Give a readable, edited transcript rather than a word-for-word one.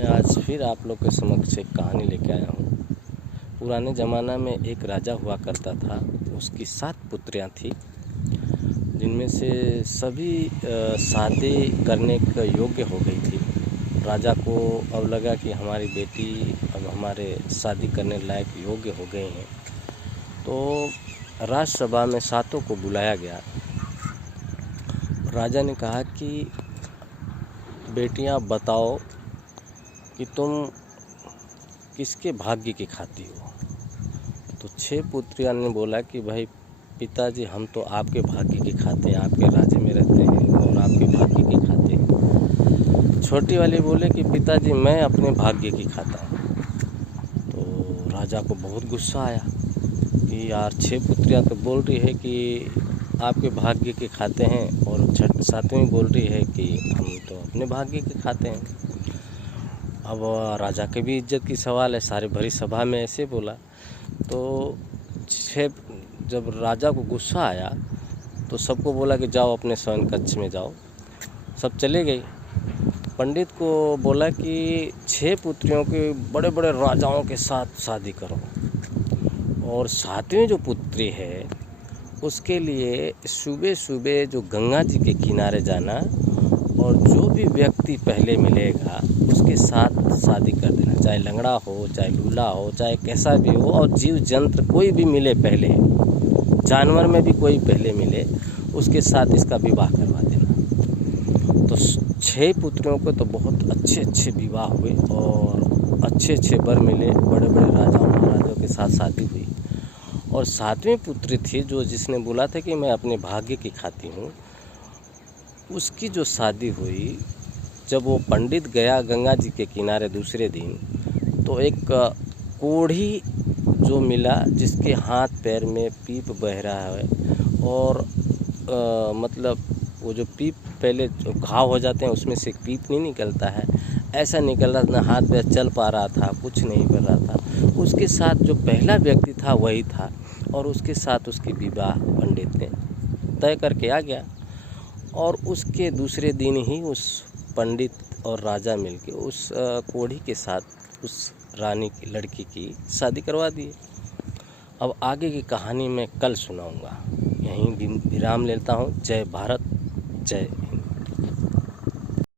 मैं आज फिर आप लोग के समक्ष एक कहानी लेके आया हूँ। पुराने ज़माना में एक राजा हुआ करता था। उसकी 7 पुत्रियाँ थीं, जिनमें से सभी शादी करने के योग्य हो गई थी। राजा को अब लगा कि हमारी बेटी अब हमारे शादी करने लायक योग्य हो गए हैं, तो राजसभा में 7 को बुलाया गया। राजा ने कहा कि बेटियां बताओ कि तुम किसके भाग्य की खाती हो। तो 6 पुत्रियां ने बोला कि भाई पिताजी, हम तो आपके भाग्य की खाते हैं, आपके राज्य में रहते हैं और आपके भाग्य की खाते हैं। छोटी वाली बोले कि पिताजी, मैं अपने भाग्य की खाता हूँ। तो राजा को बहुत गुस्सा आया कि यार 6 पुत्रियां तो बोल रही है कि आपके भाग्य के खाते हैं और 7वीं बोल रही है कि हम तो अपने भाग्य के खाते हैं। अब राजा के भी इज्जत की सवाल है, सारे भरी सभा में ऐसे बोला। तो जब राजा को गुस्सा आया तो सबको बोला कि जाओ अपने शयन कक्ष में जाओ। सब चले गए। पंडित को बोला कि 6 पुत्रियों के बड़े बड़े राजाओं के साथ शादी करो और 7वीं जो पुत्री है उसके लिए सुबह सुबह जो गंगा जी के किनारे जाना और जो भी व्यक्ति पहले मिलेगा उसके साथ शादी कर देना, चाहे लंगड़ा हो, चाहे लूला हो, चाहे कैसा भी हो, और जीव जंत्र कोई भी मिले पहले, जानवर में भी कोई पहले मिले, उसके साथ इसका विवाह करवा देना। तो 6 पुत्रियों को तो बहुत अच्छे विवाह हुए और अच्छे वर मिले, बड़े बड़े राजाओं महाराजाओं के साथ शादी हुई। और 7वीं पुत्री थी जो जिसने बोला था कि मैं अपने भाग्य की खाती हूँ, उसकी जो शादी हुई, जब वो पंडित गया गंगा जी के किनारे दूसरे दिन, तो एक कोढ़ी जो मिला जिसके हाथ पैर में पीप बह रहा है और मतलब वो जो पीप पहले घाव हो जाते हैं उसमें से पीप नहीं निकलता है, ऐसा निकल रहा, ना हाथ पैर चल पा रहा था, कुछ नहीं कर रहा था। उसके साथ जो पहला व्यक्ति था वही था और उसके साथ उसकी विवाह पंडित ने तय करके आ गया। और उसके दूसरे दिन ही उस पंडित और राजा मिलके उस कोढ़ी के साथ उस रानी की लड़की की शादी करवा दी। अब आगे की कहानी मैं कल सुनाऊंगा। यहीं विराम लेता हूँ। जय भारत, जय